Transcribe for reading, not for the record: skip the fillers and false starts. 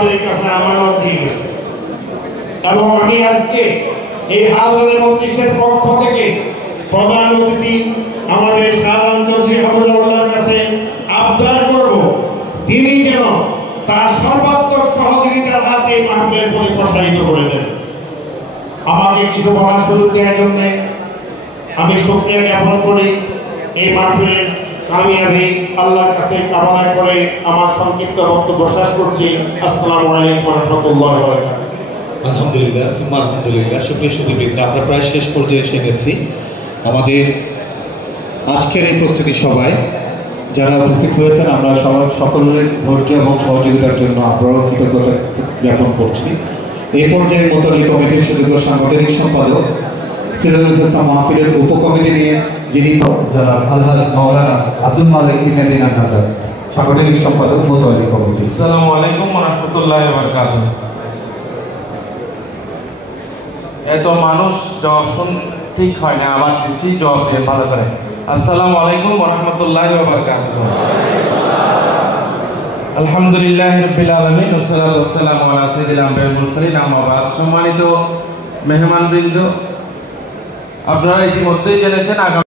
আমাদের কাছে আমানত দিয়ে গেছে। এবং আমি আজকে এই হাজারে মজলিসের পক্ষ থেকে প্রধান অতিথি আমাদের শাহজাহান চৌধুরী হাফিজাহুল্লাহর কাছে আবদার করব, তিনি যেন তার সর্বাত্মক সহযোগিতার হাতে মাহফিলের প্রতি প্রসারিত করে দেন। আমাকে কিছু বলার সুযোগ দেওয়ার জন্য আমি শুকরিয়া জ্ঞাপন করি। এই মাহফিলের কামিয়াবি আল্লাহর কাছে কামনা করে আমার সংক্ষিপ্ত বক্তব্য শেষ করছি। আসসালামু আলাইকুম ওয়া রাহমাতুল্লাহি ওয়া বারাকাতুহু। আলহামদুলিল্লাহ, আলহামদুলিল্লাহ। সুপ্রিয় সুধীবৃন্দ, আমরা প্রায় শেষ পর্যায়ে এসে গেছি। আমাদের আজকের এই প্রস্তুতি সভায় যারা উপস্থিত হয়েছেন, আমরা সকলের ধৈর্য এবং সহযোগিতার জন্য আমরাও কৃতজ্ঞতা জ্ঞাপন করছি। এই পর্যায়ে মোতালি কমিটির সুযোগ্য সাংগঠনিক সম্পাদক সিরাজুল ইসলাম মাহফিলের উপকমিটি নিয়ে যিনি যারা আলহাজ মাওলানা আব্দুল মালিক ইবনে দিনার নাজার, সাংগঠনিক সম্পাদক মোতালি কমিটি। আসসালামু আলাইকুম ওয়া রাহমাতুল্লাহি ওয়া বারাকাতুহু। এত মানুষ জবাব শুন ঠিক হয় না, আবার দিচ্ছি, জবাব দিয়ে ভালো করে। আসসালামু আলাইকুম ওয়া রাহমাতুল্লাহি ওয়া বারাকাতুহু। আলহামদুলিল্লাহি রাব্বিল আলামিন ওয়া সলাতু ওয়া সালামু আলা সাইয়্যিদিল আমবিয়া ওয়াল মুরসালিন, আম্মা বা'দ। সম্মানিত মেহমানবৃন্দ, আপনারা ইতিমধ্যেই জেনেছেন আগামী